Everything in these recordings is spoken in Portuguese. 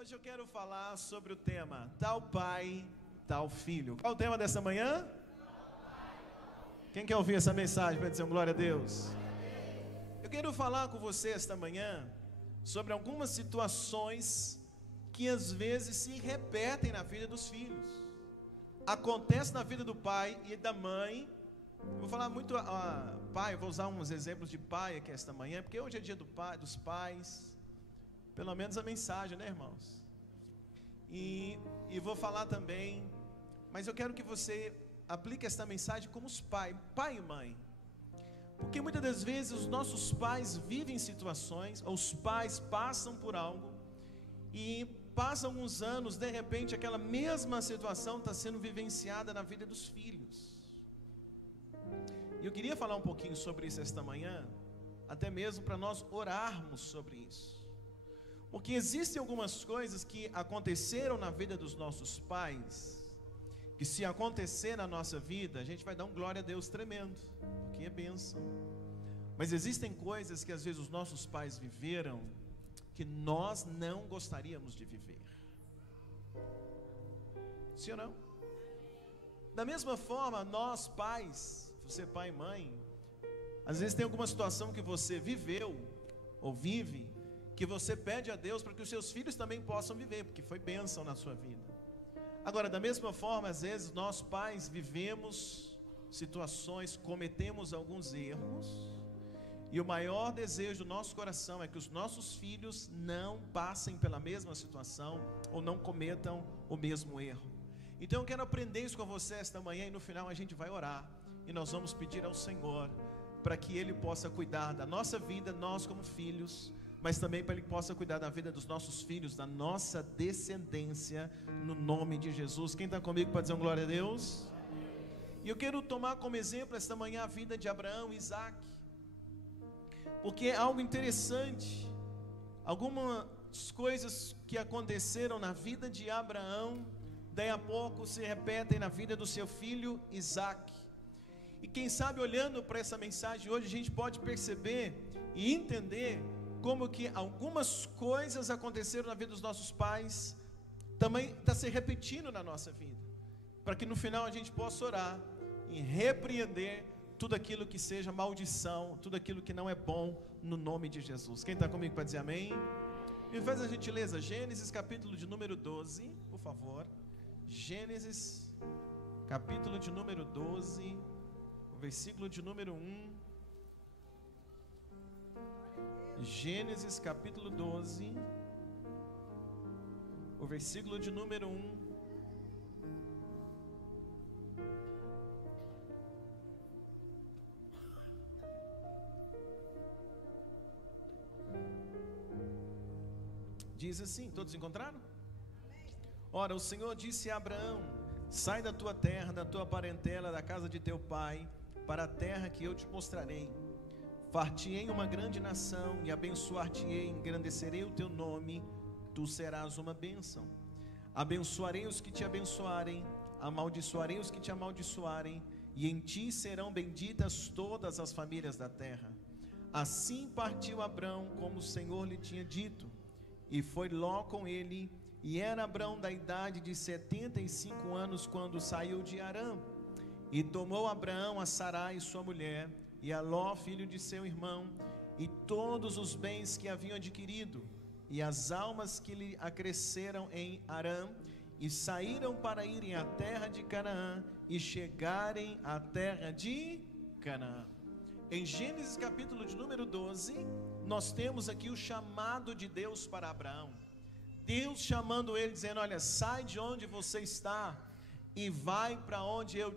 Hoje eu quero falar sobre o tema tal pai, tal filho. Qual é o tema dessa manhã? Quem quer ouvir essa mensagem para dizer um glória a Deus? Eu quero falar com você esta manhã sobre algumas situações que às vezes se repetem na vida dos filhos. Acontece na vida do pai e da mãe. Eu vou falar muito pai, eu vou usar uns exemplos de pai aqui esta manhã, porque hoje é dia do pai, dos pais. Pelo menos a mensagem, né, irmãos? E vou falar também, mas eu quero que você aplique esta mensagem como os pais, pai e mãe. Porque muitas das vezes os nossos pais vivem situações, ou os pais passam por algo, e passam alguns anos, de repente aquela mesma situação está sendo vivenciada na vida dos filhos. E eu queria falar um pouquinho sobre isso esta manhã, até mesmo para nós orarmos sobre isso. Porque existem algumas coisas que aconteceram na vida dos nossos pais, que se acontecer na nossa vida, a gente vai dar um glória a Deus tremendo, porque é bênção. Mas existem coisas que às vezes os nossos pais viveram, que nós não gostaríamos de viver. Sim ou não? Da mesma forma, nós pais, você pai e mãe, às vezes tem alguma situação que você viveu, ou vive, que você pede a Deus para que os seus filhos também possam viver, porque foi bênção na sua vida. Agora, da mesma forma, às vezes nós pais vivemos situações, cometemos alguns erros, e o maior desejo do nosso coração é que os nossos filhos não passem pela mesma situação, ou não cometam o mesmo erro. Então eu quero aprender isso com você esta manhã, e no final a gente vai orar, e nós vamos pedir ao Senhor, para que Ele possa cuidar da nossa vida, nós como filhos, mas também para Ele possa cuidar da vida dos nossos filhos, da nossa descendência, no nome de Jesus. Quem está comigo para dizer um glória a Deus? E eu quero tomar como exemplo esta manhã a vida de Abraão e Isaac, porque é algo interessante. Algumas coisas que aconteceram na vida de Abraão, daí a pouco se repetem na vida do seu filho Isaac. E quem sabe olhando para essa mensagem hoje, a gente pode perceber e entender como que algumas coisas aconteceram na vida dos nossos pais, também está se repetindo na nossa vida, para que no final a gente possa orar e repreender tudo aquilo que seja maldição, tudo aquilo que não é bom, no nome de Jesus. Quem está comigo para dizer amém? Me faz a gentileza, Gênesis capítulo de número 12, por favor. Gênesis capítulo de número 12, o versículo de número 1. Gênesis capítulo 12, o versículo de número 1. Diz assim, todos encontraram? Ora, o Senhor disse a Abraão: sai da tua terra, da tua parentela, da casa de teu pai, para a terra que eu te mostrarei. Far-te-ei uma grande nação, e abençoar-te-ei, engrandecerei o teu nome, tu serás uma bênção. Abençoarei os que te abençoarem, amaldiçoarei os que te amaldiçoarem, e em ti serão benditas todas as famílias da terra. Assim partiu Abrão, como o Senhor lhe tinha dito, e foi Ló com ele, e era Abrão da idade de 75 anos, quando saiu de Harã. E tomou Abraão a Sarai, sua mulher, e a Ló, filho de seu irmão, e todos os bens que haviam adquirido, e as almas que lhe acresceram em Harã, e saíram para irem à terra de Canaã, e chegarem à terra de Canaã. Em Gênesis capítulo de número 12, nós temos aqui o chamado de Deus para Abraão. Deus chamando ele, dizendo: olha, sai de onde você está, e vai para onde eu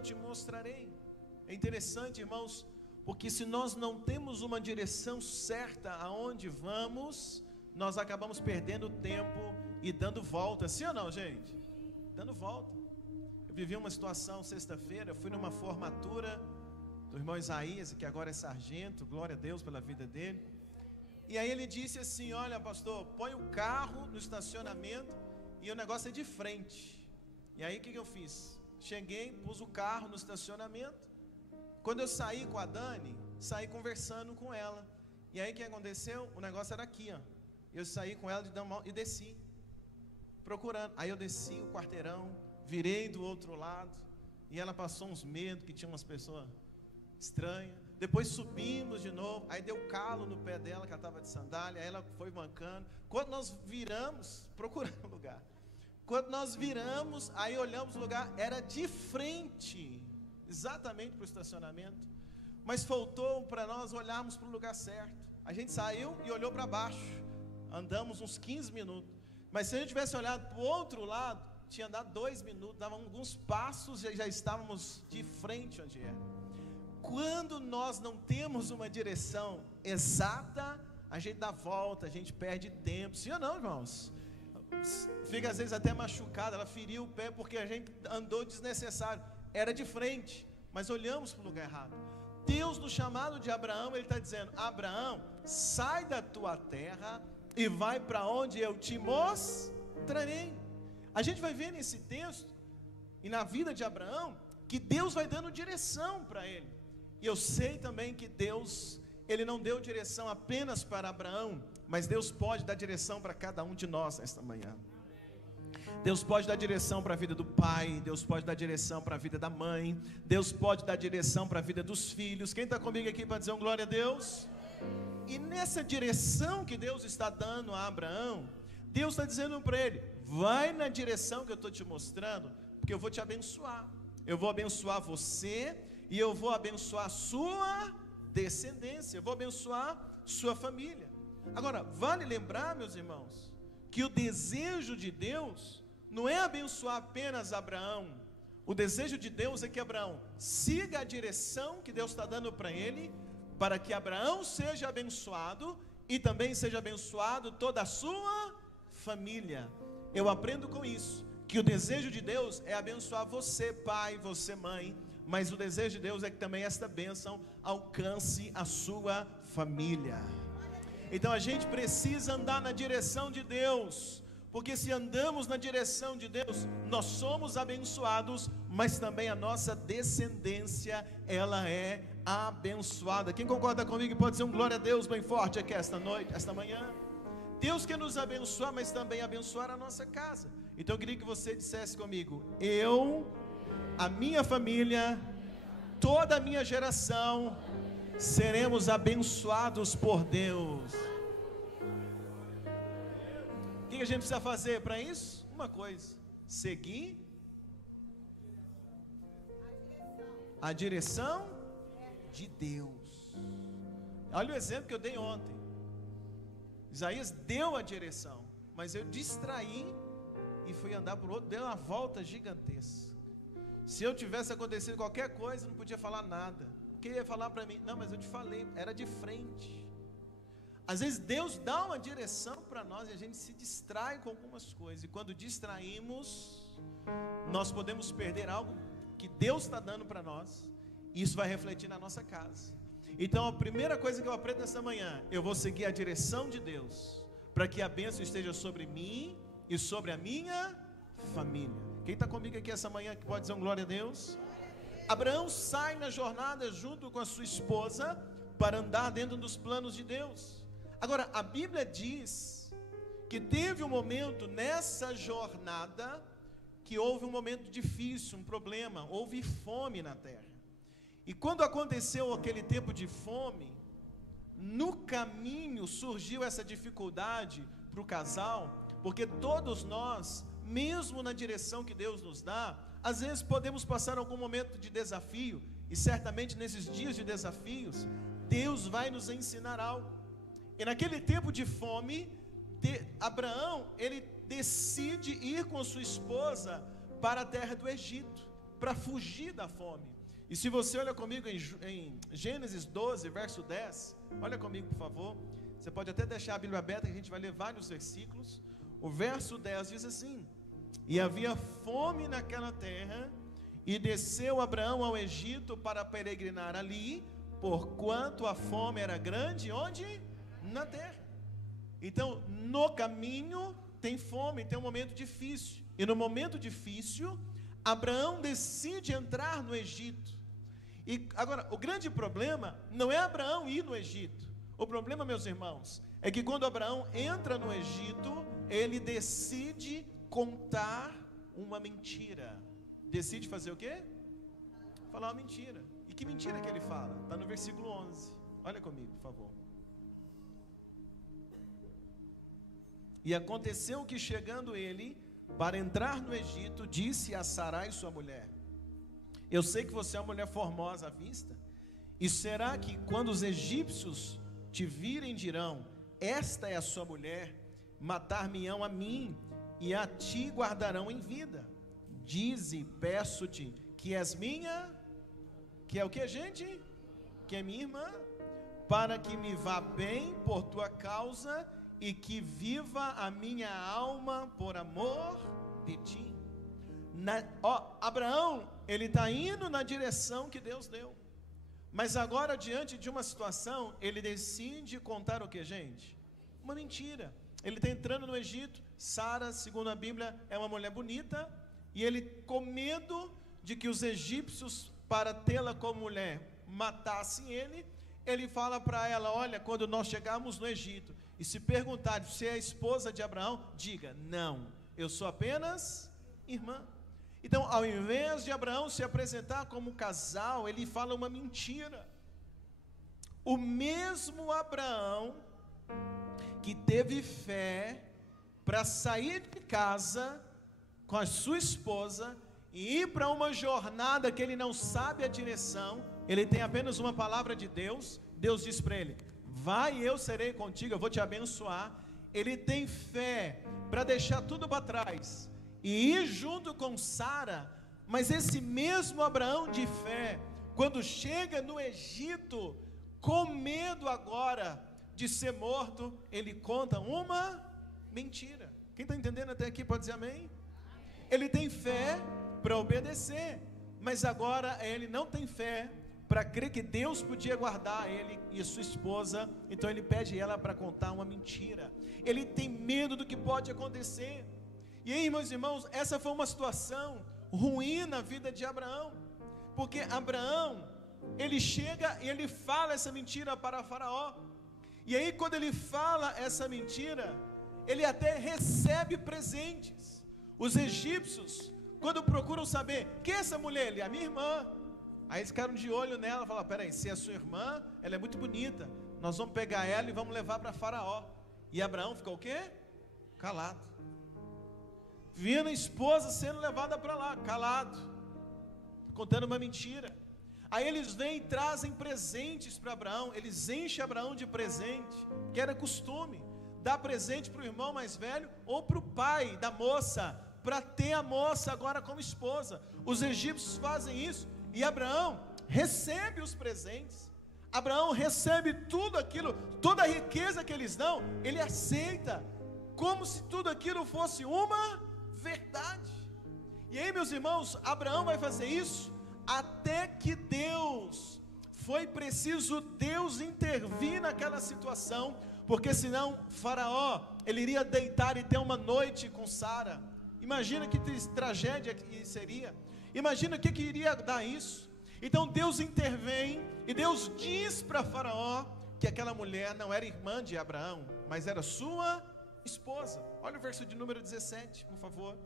te mostrarei. É interessante, irmãos, porque se nós não temos uma direção certa aonde vamos, nós acabamos perdendo tempo e dando volta. Sim ou não, gente? Dando volta. Eu vivi uma situação sexta-feira, eu fui numa formatura do irmão Isaías, que agora é sargento, glória a Deus pela vida dele. E aí ele disse assim: olha, pastor, põe o carro no estacionamento e o negócio é de frente. E aí o que eu fiz? Cheguei, pus o carro no estacionamento. Quando eu saí com a Dani, saí conversando com ela. E aí o que aconteceu? O negócio era aqui, ó. Eu saí com ela de dar mão e desci, procurando. Aí eu desci o quarteirão, virei do outro lado, e ela passou uns medos, que tinha umas pessoas estranhas. Depois subimos de novo, aí deu calo no pé dela, que ela estava de sandália, aí ela foi mancando. Quando nós viramos, procurando o lugar, quando nós viramos, aí olhamos o lugar, era de frente, exatamente para o estacionamento, mas faltou para nós olharmos para o lugar certo. A gente saiu e olhou para baixo, andamos uns 15 minutos, mas se a gente tivesse olhado para o outro lado, tinha dado 2 minutos, dava alguns passos e já estávamos de frente onde era. Quando nós não temos uma direção exata, a gente dá volta, a gente perde tempo. Sim ou não, irmãos? Fica às vezes até machucado, ela feriu o pé porque a gente andou desnecessário. Era de frente, mas olhamos para o lugar errado. Deus, no chamado de Abraão, Ele está dizendo: Abraão, sai da tua terra e vai para onde eu te mostrarei. A gente vai ver nesse texto, e na vida de Abraão, que Deus vai dando direção para ele. E eu sei também que Deus, Ele não deu direção apenas para Abraão, mas Deus pode dar direção para cada um de nós nesta manhã. Deus pode dar direção para a vida do pai, Deus pode dar direção para a vida da mãe, Deus pode dar direção para a vida dos filhos. Quem está comigo aqui para dizer um glória a Deus? E nessa direção que Deus está dando a Abraão, Deus está dizendo para ele: vai na direção que eu estou te mostrando, porque eu vou te abençoar. Eu vou abençoar você, e eu vou abençoar a sua descendência, eu vou abençoar sua família. Agora, vale lembrar, meus irmãos, que o desejo de Deus não é abençoar apenas Abraão. O desejo de Deus é que Abraão siga a direção que Deus está dando para ele, para que Abraão seja abençoado, e também seja abençoado toda a sua família. Eu aprendo com isso, que o desejo de Deus é abençoar você, pai, você, mãe, mas o desejo de Deus é que também esta bênção alcance a sua família. Então a gente precisa andar na direção de Deus, porque se andamos na direção de Deus, nós somos abençoados, mas também a nossa descendência, ela é abençoada. Quem concorda comigo pode dizer um glória a Deus bem forte aqui esta noite, esta manhã? Deus quer nos abençoar, mas também abençoar a nossa casa. Então eu queria que você dissesse comigo: eu, a minha família, toda a minha geração, seremos abençoados por Deus. O que a gente precisa fazer para isso? Uma coisa: seguir a direção de Deus. Olha o exemplo que eu dei ontem. Isaías deu a direção, mas eu distraí e fui andar por outro, deu uma volta gigantesca. Se eu tivesse acontecido qualquer coisa, não podia falar nada. O que ele ia falar para mim? Não, mas eu te falei, era de frente. Às vezes Deus dá uma direção para nós e a gente se distrai com algumas coisas. E quando distraímos, nós podemos perder algo que Deus está dando para nós. E isso vai refletir na nossa casa. Então a primeira coisa que eu aprendo nessa manhã: eu vou seguir a direção de Deus, para que a bênção esteja sobre mim e sobre a minha família. Quem está comigo aqui essa manhã que pode dizer um glória a Deus? Abraão sai na jornada junto com a sua esposa para andar dentro dos planos de Deus. Agora, a Bíblia diz que teve um momento nessa jornada que houve um momento difícil, um problema, houve fome na terra. E quando aconteceu aquele tempo de fome, no caminho surgiu essa dificuldade para o casal, porque todos nós, mesmo na direção que Deus nos dá, às vezes podemos passar algum momento de desafio, e certamente nesses dias de desafios, Deus vai nos ensinar algo. E naquele tempo de fome, Abraão, ele decide ir com sua esposa para a terra do Egito, para fugir da fome. E se você olha comigo em Gênesis 12, verso 10, olha comigo por favor, você pode até deixar a Bíblia aberta que a gente vai ler vários versículos. O verso 10 diz assim: e havia fome naquela terra, e desceu Abraão ao Egito para peregrinar ali, porquanto a fome era grande, onde? Na terra. Então, no caminho tem fome, tem um momento difícil, e no momento difícil, Abraão decide entrar no Egito. E agora, o grande problema não é Abraão ir no Egito. O problema, meus irmãos, é que quando Abraão entra no Egito, ele decide contar uma mentira. Decide fazer o quê? Falar uma mentira. E que mentira que ele fala? Está no versículo 11. Olha comigo, por favor. E aconteceu que, chegando ele para entrar no Egito, disse a Sarai, sua mulher: eu sei que você é uma mulher formosa à vista, e será que quando os egípcios te virem dirão: esta é a sua mulher, matar-me-ão a mim e a ti guardarão em vida? Dize, peço-te, que és minha, que é o que, gente? Que é minha irmã, para que me vá bem por tua causa e que viva a minha alma por amor de ti. Abraão, ele está indo na direção que Deus deu, mas agora, diante de uma situação, ele decide contar o que, gente? Uma mentira. Ele está entrando no Egito. Sara, segundo a Bíblia, é uma mulher bonita, e ele, com medo de que os egípcios, para tê-la como mulher, matassem ele fala para ela: olha, quando nós chegarmos no Egito, e se perguntarem se é a esposa de Abraão, diga: não, eu sou apenas irmã. Então, ao invés de Abraão se apresentar como casal, ele fala uma mentira. O mesmo Abraão que teve fé para sair de casa com a sua esposa e ir para uma jornada que ele não sabe a direção, ele tem apenas uma palavra de Deus. Deus diz para ele: vai, eu serei contigo, eu vou te abençoar. Ele tem fé para deixar tudo para trás e ir junto com Sara. Mas esse mesmo Abraão de fé, quando chega no Egito, com medo agora de ser morto, ele conta uma mentira. Quem está entendendo até aqui pode dizer amém? Ele tem fé para obedecer, mas agora ele não tem fé para crer que Deus podia guardar ele e sua esposa. Então ele pede ela para contar uma mentira. Ele tem medo do que pode acontecer. E aí, meus irmãos, essa foi uma situação ruim na vida de Abraão, porque Abraão, ele chega e ele fala essa mentira para Faraó. E aí, quando ele fala essa mentira, ele até recebe presentes. Os egípcios, quando procuram saber quem é essa mulher, ele é a minha irmã. Aí eles ficaram de olho nela, falaram: peraí, se é a sua irmã, ela é muito bonita, nós vamos pegar ela e vamos levar para Faraó. E Abraão ficou o quê? Calado. Vendo a esposa sendo levada para lá, calado, contando uma mentira. Aí eles vêm e trazem presentes para Abraão, eles enchem Abraão de presente, que era costume, dar presente para o irmão mais velho, ou para o pai da moça, para ter a moça agora como esposa. Os egípcios fazem isso, e Abraão recebe os presentes. Abraão recebe tudo aquilo, toda a riqueza que eles dão, ele aceita, como se tudo aquilo fosse uma verdade. E aí, meus irmãos, Abraão vai fazer isso, até que foi preciso Deus intervir naquela situação, porque senão Faraó, ele iria deitar e ter uma noite com Sara. Imagina que tragédia que seria, imagina o que iria dar isso. Então Deus intervém, e Deus diz para Faraó que aquela mulher não era irmã de Abraão, mas era sua esposa. Olha o verso de número 17, por favor.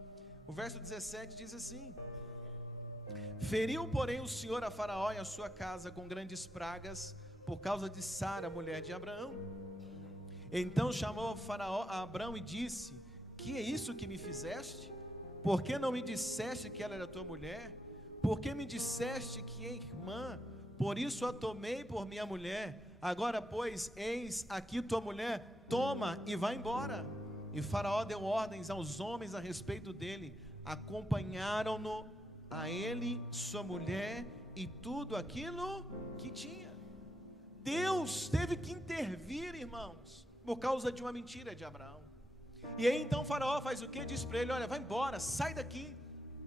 O verso 17 diz assim: feriu, porém, o Senhor a Faraó e a sua casa com grandes pragas, por causa de Sara, mulher de Abraão. Então chamou Faraó a Abraão e disse: que é isso que me fizeste? Por que não me disseste que ela era tua mulher? Por que me disseste que é irmã? Por isso a tomei por minha mulher. Agora, pois, eis aqui tua mulher, toma e vai embora. E Faraó deu ordens aos homens a respeito dele, acompanharam-no a ele, sua mulher e tudo aquilo que tinha. Deus teve que intervir, irmãos, por causa de uma mentira de Abraão. E aí então Faraó faz o que? Diz para ele: olha, vai embora, sai daqui,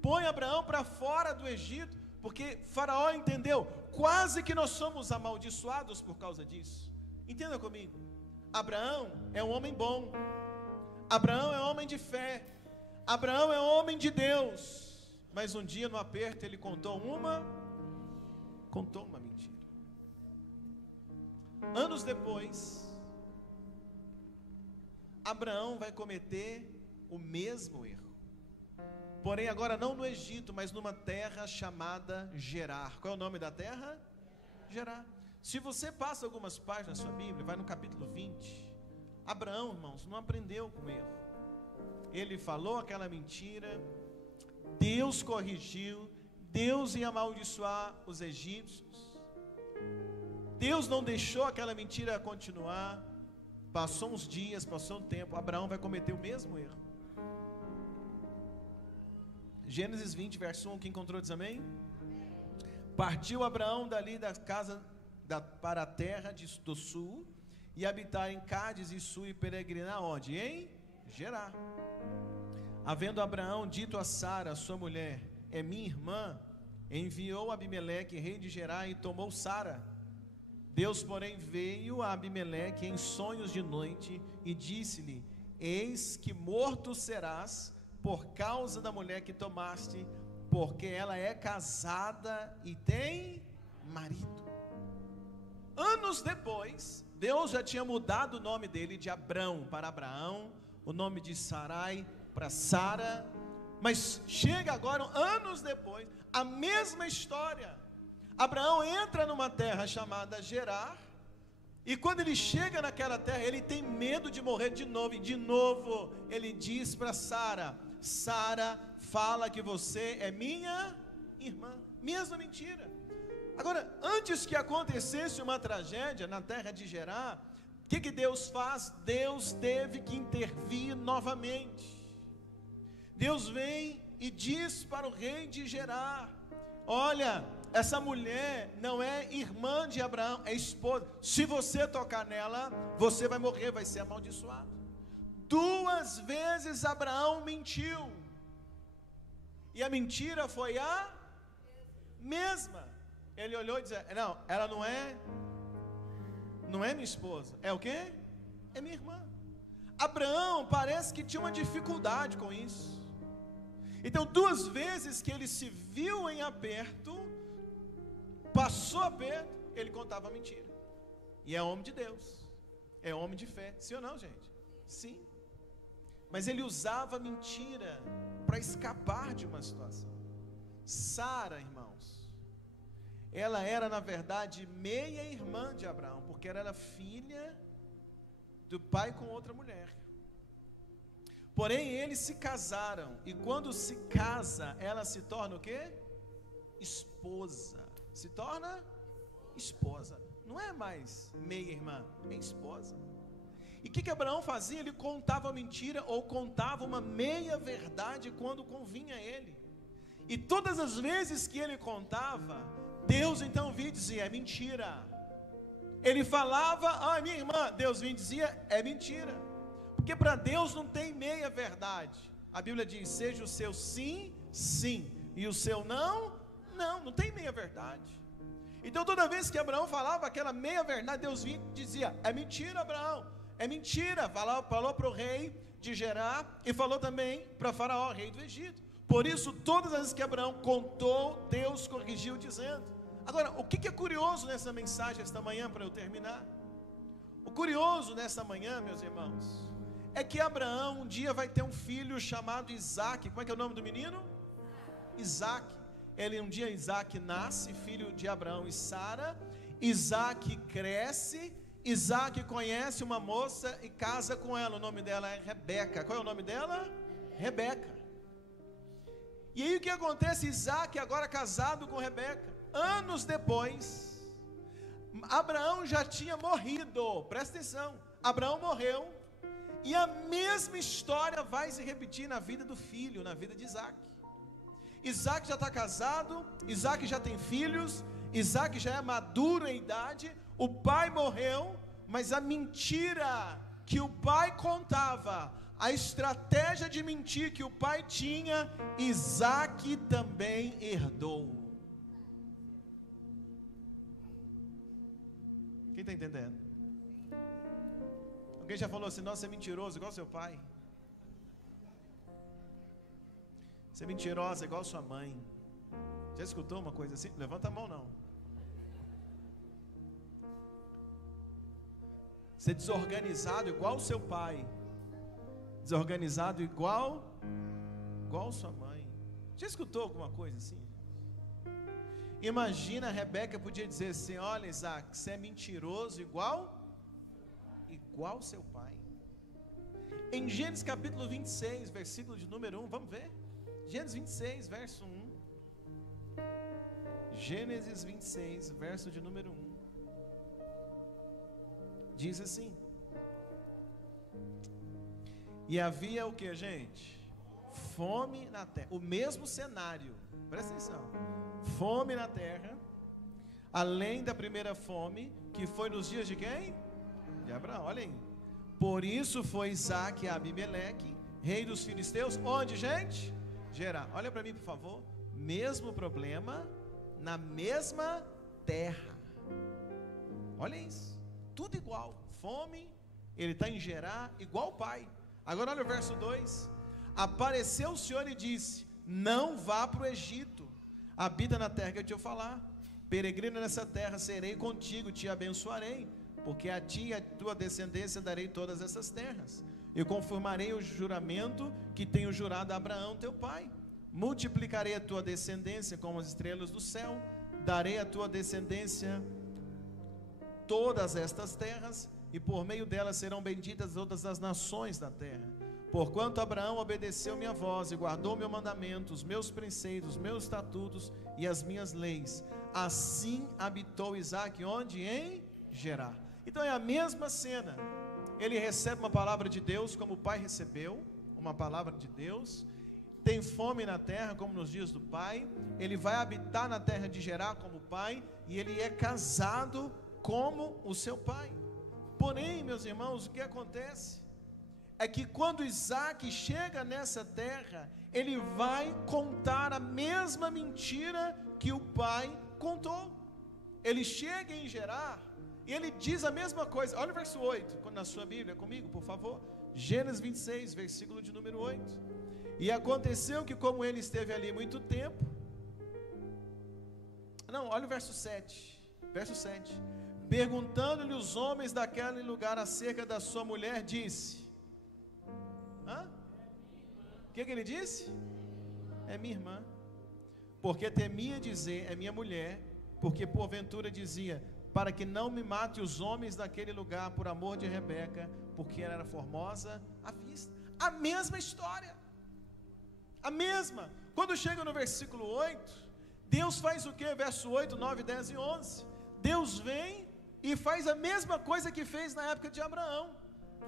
põe Abraão para fora do Egito, porque Faraó entendeu, quase que nós somos amaldiçoados por causa disso. Entenda comigo, Abraão é um homem bom, Abraão é homem de fé, Abraão é homem de Deus, mas um dia no aperto ele contou uma mentira. Anos depois, Abraão vai cometer o mesmo erro. Porém, agora não no Egito, mas numa terra chamada Gerar. Qual é o nome da terra? Gerar. Se você passa algumas páginas na sua Bíblia, vai no capítulo 20. Abraão, irmãos, não aprendeu com erro. Ele falou aquela mentira, Deus corrigiu, Deus ia amaldiçoar os egípcios. Deus não deixou aquela mentira continuar. Passou uns dias, passou um tempo, Abraão vai cometer o mesmo erro. Gênesis 20, verso 1, quem encontrou diz amém? Partiu Abraão dali da casa para a terra do sul, e habitar em Cádiz e Sul, e peregrinar onde? Em Gerar. Havendo Abraão dito a Sara, sua mulher, é minha irmã, enviou Abimeleque, rei de Gerar, e tomou Sara. Deus, porém, veio a Abimeleque em sonhos de noite, e disse-lhe, eis que morto serás, por causa da mulher que tomaste, porque ela é casada e tem marido. Anos depois, Deus já tinha mudado o nome dele de Abrão para Abraão, o nome de Sarai para Sara, mas chega agora, anos depois, a mesma história. Abraão entra numa terra chamada Gerar, e quando ele chega naquela terra, ele tem medo de morrer de novo, e de novo ele diz para Sara, Sara, fala que você é minha irmã. Mesma mentira. Agora, antes que acontecesse uma tragédia na terra de Gerar, o que Deus faz? Deus teve que intervir novamente. Deus vem e diz para o rei de Gerar, olha, essa mulher não é irmã de Abraão, é esposa. Se você tocar nela, você vai morrer, vai ser amaldiçoado. 2 vezes Abraão mentiu, e a mentira foi a mesma. Ele olhou e disse, não, ela não é minha esposa, é o quê? É minha irmã. Abraão parece que tinha uma dificuldade com isso. Então 2 vezes que ele se viu em aperto, passou aperto, ele contava mentira. E é homem de Deus, é homem de fé, sim ou não, gente? Sim. Mas ele usava mentira para escapar de uma situação. Sara, irmãos, ela era na verdade meia irmã de Abraão, porque ela era filha do pai com outra mulher. Porém eles se casaram, e quando se casa, ela se torna o quê? Esposa. Se torna esposa. Não é mais meia irmã, é esposa. E o que Abraão fazia? Ele contava mentira, ou contava uma meia verdade quando convinha a ele. E todas as vezes que ele contava, Deus então vinha e dizia, é mentira. Ele falava, minha irmã, Deus vinha e dizia, é mentira. Porque para Deus não tem meia verdade. A Bíblia diz, seja o seu sim, sim, e o seu não, não tem meia verdade. Então toda vez que Abraão falava aquela meia verdade, Deus vinha e dizia, é mentira, Abraão. É mentira, falou para o rei de Gerar, e falou também para Faraó, rei do Egito. Por isso, todas as vezes que Abraão contou, Deus corrigiu dizendo. Agora, o que é curioso nessa mensagem esta manhã, para eu terminar? O curioso nessa manhã, meus irmãos, é que Abraão um dia vai ter um filho chamado Isaac. Como é que é o nome do menino? Isaac. Um dia Isaac nasce, filho de Abraão e Sara. Isaac cresce, Isaac conhece uma moça e casa com ela. O nome dela é Rebeca. Qual é o nome dela? Rebeca. E aí o que acontece? Isaac agora casado com Rebeca. Anos depois, Abraão já tinha morrido. Presta atenção, Abraão morreu, e a mesma história vai se repetir na vida do filho, na vida de Isaac. Isaac já está casado, Isaac já tem filhos, Isaac já é maduro em idade. O pai morreu, mas a mentira que o pai contava, a estratégia de mentir que o pai tinha, Isaac também herdou. Quem está entendendo? Alguém já falou assim, nossa, você é mentiroso igual seu pai? Você é mentirosa igual sua mãe? Já escutou uma coisa assim? Levanta a mão não. Ser desorganizado igual o seu pai. desorganizado igual sua mãe. Já escutou alguma coisa assim? Imagina, a Rebeca podia dizer assim: olha, Isaac, você é mentiroso igual seu pai. Em Gênesis capítulo 26, versículo de número 1, vamos ver? Gênesis 26, verso 1. Gênesis 26, verso de número 1. Diz assim: e havia o que, gente? Fome na terra. O mesmo cenário, presta atenção. Fome na terra, além da primeira fome, que foi nos dias de quem? De Abraão, olha aí. Por isso foi Isaac a Abimeleque, rei dos filisteus, onde, gente? Gerar. Olha para mim, por favor. Mesmo problema, na mesma terra. Olha isso. Tudo igual. Fome, ele está em Gerar, igual o pai. Agora olha o verso 2. Apareceu o Senhor e disse: não vá para o Egito, habita na terra que eu te vou falar. Peregrina nessa terra serei contigo, te abençoarei, porque a ti e a tua descendência darei todas essas terras. Eu confirmarei o juramento que tenho jurado a Abraão teu pai. Multiplicarei a tua descendência como as estrelas do céu. Darei à tua descendência todas estas terras, e por meio delas serão benditas todas as nações da terra. Porquanto Abraão obedeceu minha voz e guardou meu mandamento, os meus preceitos, os meus estatutos e as minhas leis, assim habitou Isaac onde? Em Gerar. Então é a mesma cena. Ele recebe uma palavra de Deus como o pai recebeu, uma palavra de Deus. Tem fome na terra como nos dias do pai. Ele vai habitar na terra de Gerar como o pai, e ele é casado como o seu pai. Porém, meus irmãos, o que acontece é que quando Isaac chega nessa terra, ele vai contar a mesma mentira que o pai contou. Ele chega em Gerar e ele diz a mesma coisa. Olha o verso 8, na sua Bíblia comigo, por favor. Gênesis 26, versículo de número 8. E aconteceu que, como ele esteve ali muito tempo... Não, olha o verso 7. Verso 7. Perguntando-lhe os homens daquele lugar acerca da sua mulher, disse... O que ele disse? É minha irmã. Porque temia dizer, é minha mulher, porque porventura dizia, para que não me mate os homens daquele lugar por amor de Rebeca, porque ela era formosa à vista. A mesma história. A mesma. Quando chega no versículo 8, Deus faz o que? Verso 8, 9, 10 e 11. Deus vem e faz a mesma coisa que fez na época de Abraão.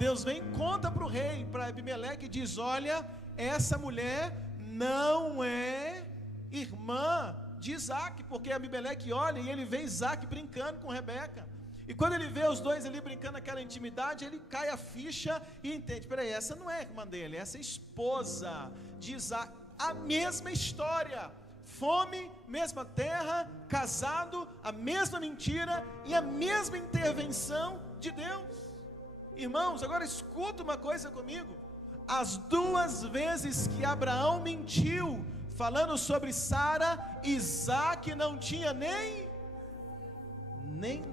Deus vem, conta para o rei, para Abimeleque, e diz: olha, essa mulher não é irmã de Isaac, porque Abimeleque olha e ele vê Isaac brincando com Rebeca, e quando ele vê os dois ali brincando naquela intimidade, ele cai a ficha e entende: peraí, essa não é irmã dele, essa é esposa de Isaac. A mesma história, fome, mesma terra, casado, a mesma mentira e a mesma intervenção de Deus. Irmãos, agora escuta uma coisa comigo. As duas vezes que Abraão mentiu, falando sobre Sara, Isaac não tinha nem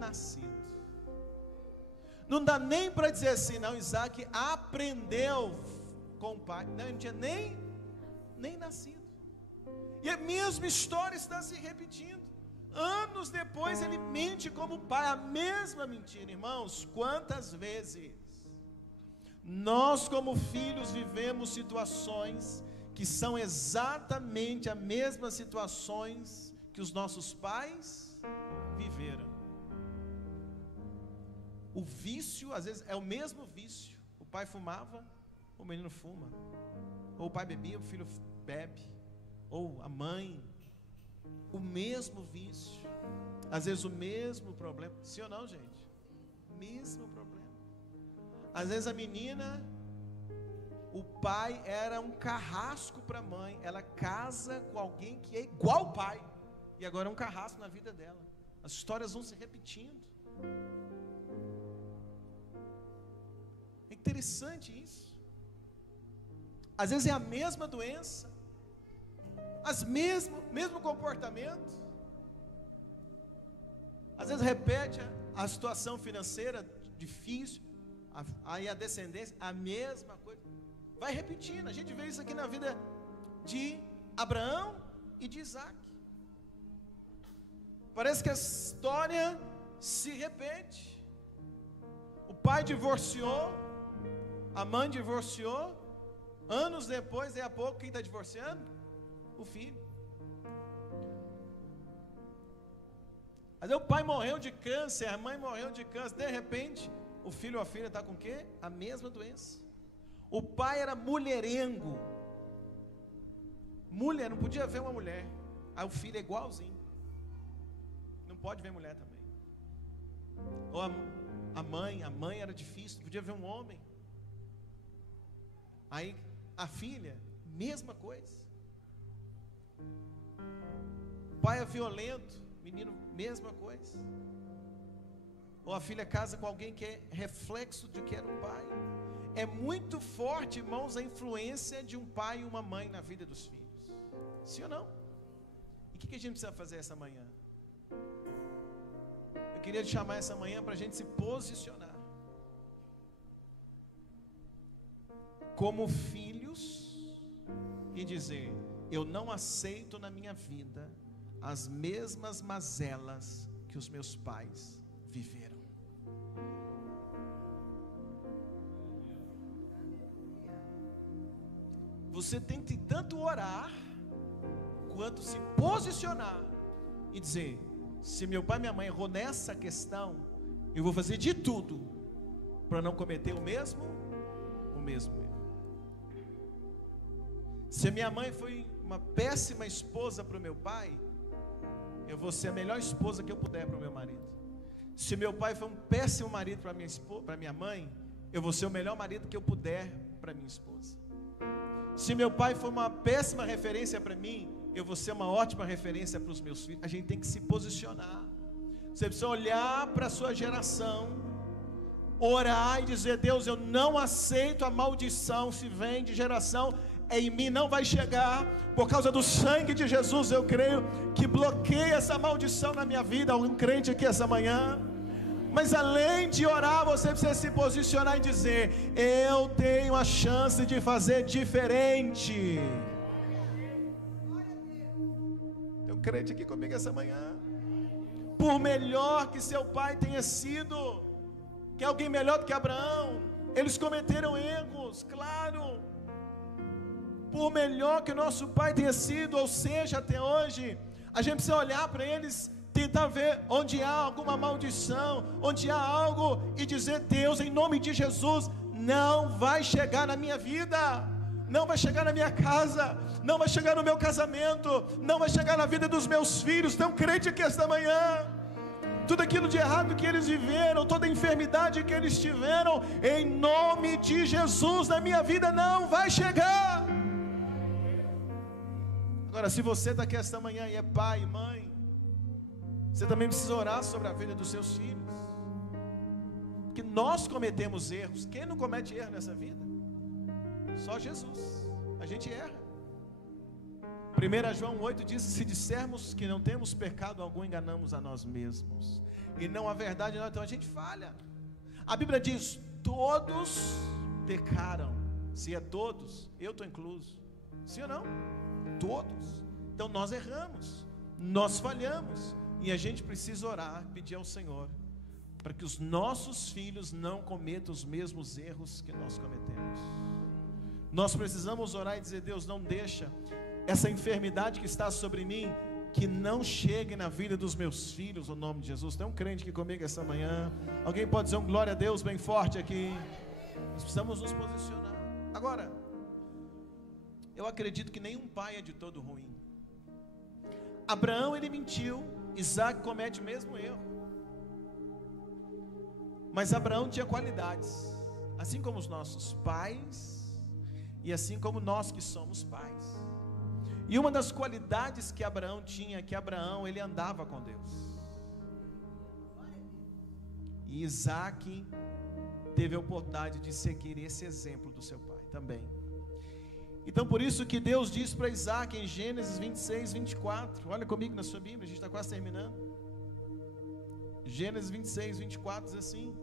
nascido. Não dá nem para dizer assim, não, Isaac aprendeu com o pai. Não, ele não tinha nem nascido. E a mesma história está se repetindo. Anos depois ele mente como pai, a mesma mentira. Irmãos, quantas vezes nós como filhos vivemos situações que são exatamente as mesmas situações que os nossos pais viveram. O vício, às vezes, é o mesmo vício. O pai fumava, o menino fuma. Ou o pai bebia, o filho bebe. Ou a mãe. O mesmo vício, às vezes o mesmo problema. Sim ou não, gente? Mesmo problema. Às vezes a menina, o pai era um carrasco para a mãe. Ela casa com alguém que é igual ao pai, e agora é um carrasco na vida dela. As histórias vão se repetindo. É interessante isso. Às vezes é a mesma doença, mesmo comportamento. Às vezes repete a situação financeira difícil, aí a descendência, a mesma coisa. vai repetindo. A gente vê isso aqui na vida de Abraão e de Isaac. Parece que a história se repete. O pai divorciou, a mãe divorciou, anos depois, daí a pouco, quem está divorciando? O filho. Aí o pai morreu de câncer, a mãe morreu de câncer, de repente, o filho ou a filha está com o quê? A mesma doença. O pai era mulherengo, mulher, não podia ver uma mulher, aí o filho é igualzinho, não pode ver mulher também. Ou a mãe era difícil, não podia ver um homem. Aí a filha, mesma coisa. O pai é violento, menino, mesma coisa. Ou a filha casa com alguém que é reflexo de que era um pai. É muito forte, irmãos, a influência de um pai e uma mãe na vida dos filhos. Sim ou não? E o que a gente precisa fazer essa manhã? Eu queria te chamar essa manhã para a gente se posicionar como filhos e dizer: eu não aceito na minha vida as mesmas mazelas que os meus pais viveram. Você tem que tanto orar quanto se posicionar e dizer: se meu pai e minha mãe errou nessa questão, eu vou fazer de tudo para não cometer o mesmo erro. Se minha mãe foi uma péssima esposa para o meu pai, eu vou ser a melhor esposa que eu puder para o meu marido. Se meu pai foi um péssimo marido para minha mãe, eu vou ser o melhor marido que eu puder para minha esposa. Se meu pai foi uma péssima referência para mim, eu vou ser uma ótima referência para os meus filhos. A gente tem que se posicionar. Você precisa olhar para a sua geração, orar e dizer: Deus, eu não aceito a maldição, se vem de geração, em mim não vai chegar. Por causa do sangue de Jesus, eu creio que bloqueia essa maldição na minha vida. Algum crente aqui essa manhã? Mas além de orar, você precisa se posicionar e dizer: eu tenho a chance de fazer diferente. Eu crente aqui comigo essa manhã. Por melhor que seu pai tenha sido, que alguém melhor do que Abraão, eles cometeram erros, claro. Por melhor que o nosso pai tenha sido, ou seja, até hoje, a gente precisa olhar para eles, tentar ver onde há alguma maldição, onde há algo, e dizer: Deus, em nome de Jesus, não vai chegar na minha vida, não vai chegar na minha casa, não vai chegar no meu casamento, não vai chegar na vida dos meus filhos. Então crente aqui esta manhã, tudo aquilo de errado que eles viveram, toda a enfermidade que eles tiveram, em nome de Jesus, na minha vida não vai chegar. Agora, se você está aqui esta manhã e é pai e mãe, você também precisa orar sobre a vida dos seus filhos, porque nós cometemos erros. Quem não comete erro nessa vida? Só Jesus. A gente erra. 1 João 8 diz: se dissermos que não temos pecado algum, enganamos a nós mesmos, e não a verdade não. Então a gente falha. A Bíblia diz: todos pecaram. Se é todos, eu estou incluso. Sim ou não? Todos. Então nós erramos, nós falhamos, e a gente precisa orar, pedir ao Senhor para que os nossos filhos não cometam os mesmos erros que nós cometemos. Nós precisamos orar e dizer: Deus, não deixa essa enfermidade que está sobre mim, que não chegue na vida dos meus filhos, no nome de Jesus. Tem um crente aqui comigo essa manhã? Alguém pode dizer um glória a Deus bem forte aqui? Nós precisamos nos posicionar. Agora, eu acredito que nenhum pai é de todo ruim. Abraão, ele mentiu, Isaac comete o mesmo erro, mas Abraão tinha qualidades, assim como os nossos pais, e assim como nós que somos pais. E uma das qualidades que Abraão tinha, que Abraão, ele andava com Deus. E Isaac teve a oportunidade de seguir esse exemplo do seu pai também. Então por isso que Deus diz para Isaac em Gênesis 26, 24, olha comigo na sua Bíblia, a gente está quase terminando. Gênesis 26, 24 diz assim: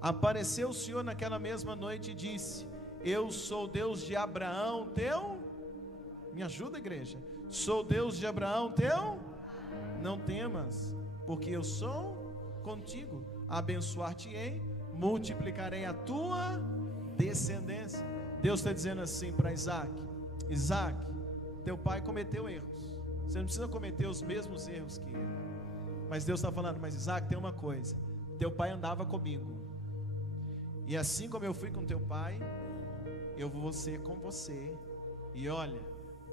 apareceu o Senhor naquela mesma noite e disse: Eu sou Deus de Abraão, teu. Me ajuda, igreja. Sou Deus de Abraão, teu. Não temas, porque eu sou contigo. Abençoar-te-ei, multiplicarei a tua descendência. Deus está dizendo assim para Isaac: Isaac, teu pai cometeu erros. Você não precisa cometer os mesmos erros que ele. Mas Deus está falando: mas Isaac, tem uma coisa. Teu pai andava comigo. E assim como eu fui com teu pai, eu vou ser com você. E olha,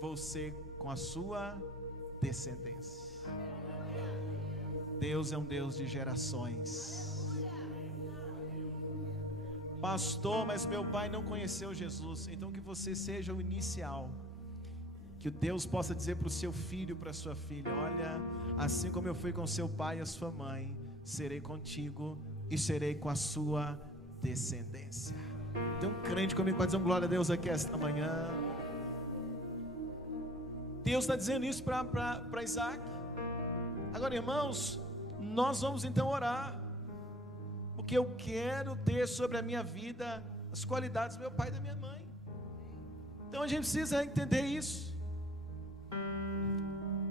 vou ser com a sua descendência. Deus é um Deus de gerações. Pastor, mas meu pai não conheceu Jesus. Então que você seja o inicial. Que Deus possa dizer para o seu filho, para a sua filha: olha, assim como eu fui com seu pai e a sua mãe, serei contigo e serei com a sua descendência. Tem um crente comigo para dizer um glória a Deus aqui esta manhã. Deus está dizendo isso para Isaac. Agora, irmãos, nós vamos então orar, porque eu quero ter sobre a minha vida as qualidades do meu pai e da minha mãe. Então a gente precisa entender isso.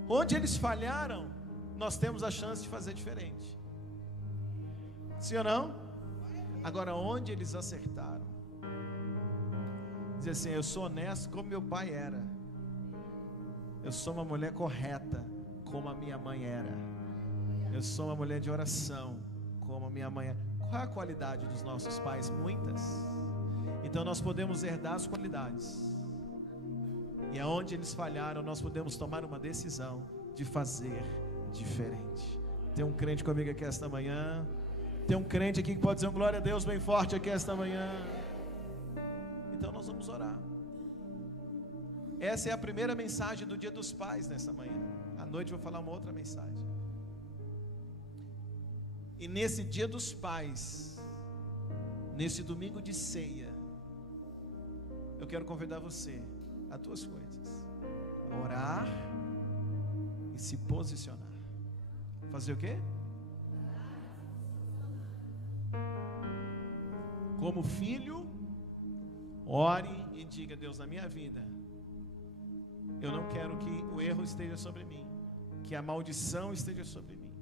Onde eles falharam, nós temos a chance de fazer diferente. Sim ou não? Agora, onde eles acertaram, dizer assim: eu sou honesto como meu pai era. Eu sou uma mulher correta como a minha mãe era. Eu sou uma mulher de oração como a minha mãe era. Qual é a qualidade dos nossos pais? Muitas. Então nós podemos herdar as qualidades. E aonde eles falharam, nós podemos tomar uma decisão de fazer diferente. Tem um crente comigo aqui esta manhã. Tem um crente aqui que pode dizer um glória a Deus bem forte aqui esta manhã. Então nós vamos orar. Essa é a primeira mensagem do Dia dos Pais nessa manhã. À noite eu vou falar uma outra mensagem. E nesse Dia dos Pais, nesse domingo de ceia, eu quero convidar você a duas coisas: orar e se posicionar. Fazer o quê? Como filho, ore e diga: Deus, na minha vida, eu não quero que o erro esteja sobre mim, que a maldição esteja sobre mim,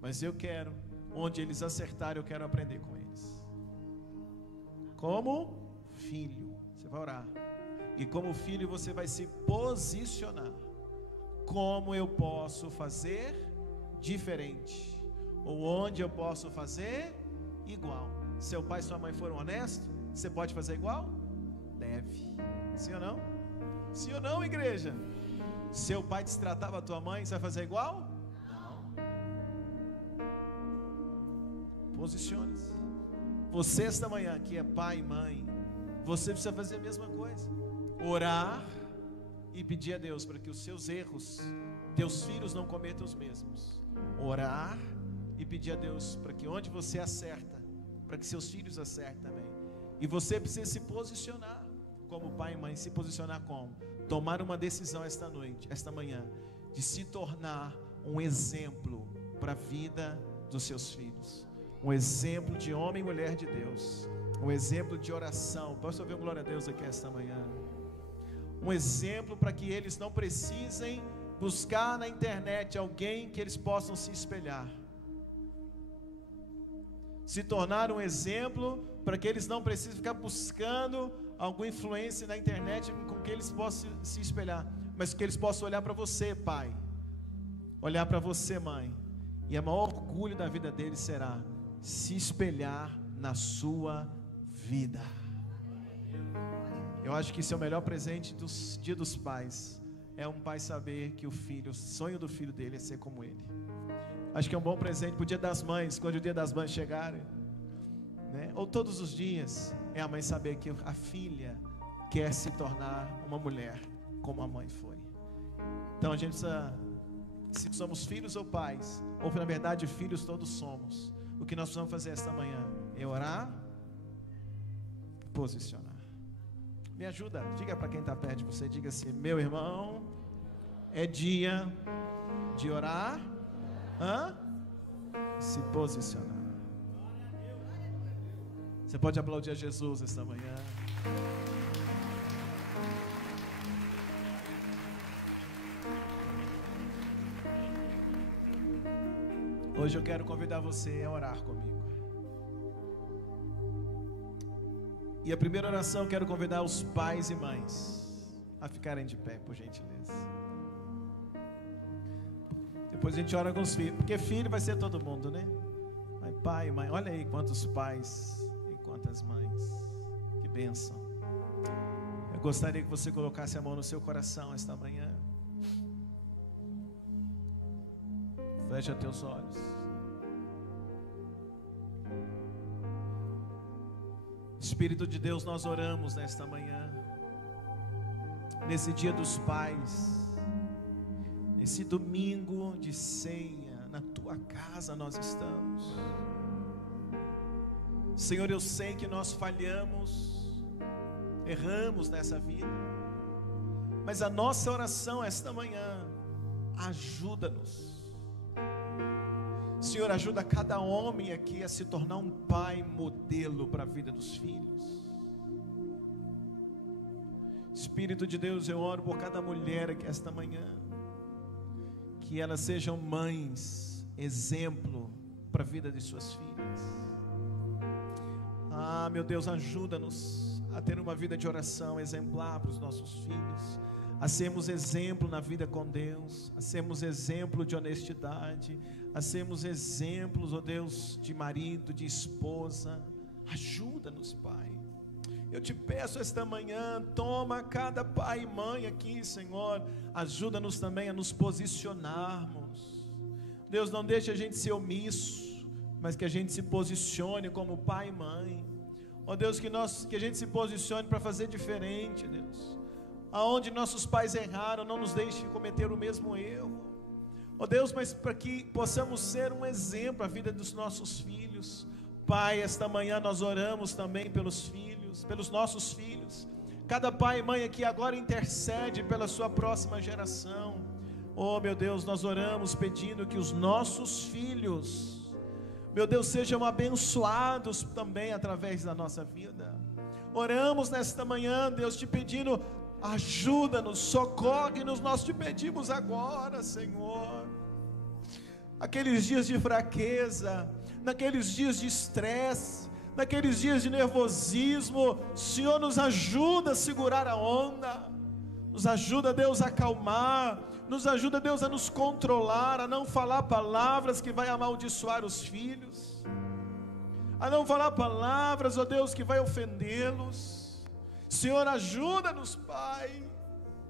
mas eu quero, onde eles acertarem, eu quero aprender com eles. Como filho, você vai orar. E como filho você vai se posicionar. Como eu posso fazer diferente? Ou onde eu posso fazer igual? Seu pai e sua mãe foram honestos? Você pode fazer igual? Deve. Sim ou não? Sim ou não, igreja? Seu pai destratava a tua mãe, você vai fazer igual? Não. Posicione-se. Você esta manhã que é pai e mãe, você precisa fazer a mesma coisa. Orar e pedir a Deus para que os seus erros, teus filhos não cometam os mesmos. Orar e pedir a Deus para que onde você acerta, para que seus filhos acertem também. E você precisa se posicionar como pai e mãe. Se posicionar como? Tomar uma decisão esta noite, esta manhã, de se tornar um exemplo para a vida dos seus filhos. Um exemplo de homem e mulher de Deus. Um exemplo de oração. Posso ouvir um glória a Deus aqui esta manhã? Um exemplo para que eles não precisem buscar na internet alguém que eles possam se espelhar. Se tornar um exemplo para que eles não precisem ficar buscando alguma influência na internet com que eles possam se espelhar, mas que eles possam olhar para você, pai, olhar para você, mãe, e o maior orgulho da vida deles será se espelhar na sua vida. Eu acho que isso é o melhor presente do Dia dos Pais. É um pai saber que o filho, o sonho do filho dele é ser como ele. Acho que é um bom presente para o Dia das Mães, quando o Dia das Mães chegar, né? Ou todos os dias, é a mãe saber que a filha quer se tornar uma mulher como a mãe foi. Então a gente precisa, se somos filhos ou pais, ou na verdade filhos todos somos, o que nós precisamos fazer esta manhã é orar, posicionar. Me ajuda, diga para quem está perto de você, diga assim: meu irmão, é dia de orar, se posicionar. Você pode aplaudir a Jesus esta manhã. hoje eu quero convidar você a orar comigo. E a primeira oração eu quero convidar os pais e mães a ficarem de pé, por gentileza. Depois a gente ora com os filhos, porque filho vai ser todo mundo, né? Mas pai, mãe, olha aí quantos pais e quantas mães. Que bênção. Eu gostaria que você colocasse a mão no seu coração esta manhã. Fecha teus olhos. Espírito de Deus, nós oramos nesta manhã, nesse dia dos pais, nesse domingo de ceia, na tua casa nós estamos. Senhor, eu sei que nós falhamos, erramos nessa vida, mas a nossa oração esta manhã, ajuda-nos. Senhor, ajuda cada homem aqui a se tornar um pai modelo para a vida dos filhos. Espírito de Deus, eu oro por cada mulher aqui esta manhã, que elas sejam mães, exemplo para a vida de suas filhas. Ah, meu Deus, ajuda-nos a ter uma vida de oração exemplar para os nossos filhos, a sermos exemplo na vida com Deus, a sermos exemplo de honestidade, a sermos exemplos, ó Deus, de marido, de esposa. Ajuda-nos, Pai. Eu te peço esta manhã, toma cada pai e mãe aqui, Senhor, ajuda-nos também a nos posicionarmos. Deus, não deixe a gente ser omisso, mas que a gente se posicione como pai e mãe. Ó Deus, que a gente se posicione para fazer diferente, Deus. Aonde nossos pais erraram, não nos deixe cometer o mesmo erro. Ó Deus, mas para que possamos ser um exemplo à vida dos nossos filhos. Pai, esta manhã nós oramos também pelos filhos, pelos nossos filhos. Cada pai e mãe aqui agora intercede pela sua próxima geração. Oh meu Deus, nós oramos pedindo que os nossos filhos, meu Deus, sejam abençoados também através da nossa vida. Oramos nesta manhã, Deus, te pedindo, ajuda-nos, socorre-nos, nós te pedimos agora, Senhor. Aqueles dias de fraqueza, naqueles dias de estresse, naqueles dias de nervosismo, Senhor, nos ajuda a segurar a onda, nos ajuda, Deus, a acalmar, nos ajuda, Deus, a nos controlar, a não falar palavras que vai amaldiçoar os filhos, a não falar palavras, ó Deus, que vai ofendê-los. Senhor, ajuda-nos, Pai.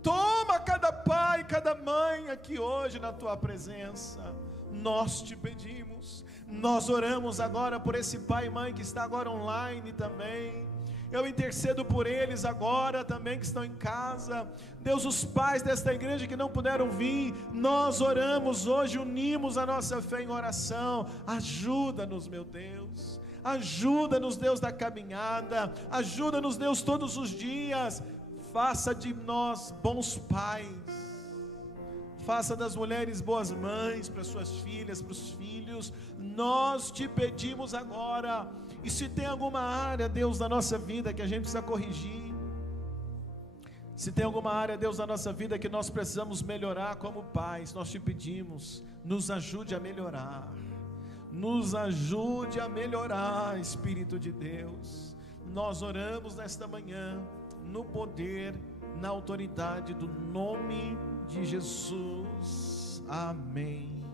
Toma cada pai, cada mãe aqui hoje na tua presença. Nós te pedimos. Nós oramos agora por esse pai e mãe que está agora online também. Eu intercedo por eles agora também que estão em casa. Deus, os pais desta igreja que não puderam vir, nós oramos hoje, unimos a nossa fé em oração. Ajuda-nos, meu Deus. Ajuda-nos, Deus, da caminhada. Ajuda-nos, Deus, todos os dias. Faça de nós bons pais. Faça das mulheres boas mães para suas filhas, para os filhos. Nós te pedimos agora. E se tem alguma área, Deus, da nossa vida que a gente precisa corrigir, se tem alguma área, Deus, da nossa vida que nós precisamos melhorar como pais, nós te pedimos, nos ajude a melhorar. Nos ajude a melhorar, Espírito de Deus. Nós oramos nesta manhã, no poder, na autoridade do nome de Jesus. Amém.